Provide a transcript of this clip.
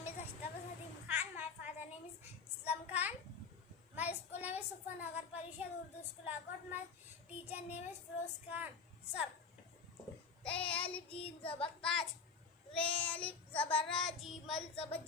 name is Ashraf Sadim Khan. My father name is Islam Khan. My school name is Sufa Nagar Parishad Urdu School. I got my teacher name is Firoz Khan. Sir. Tay alif jim zabar taj. Re alif zabar ra jimal zabar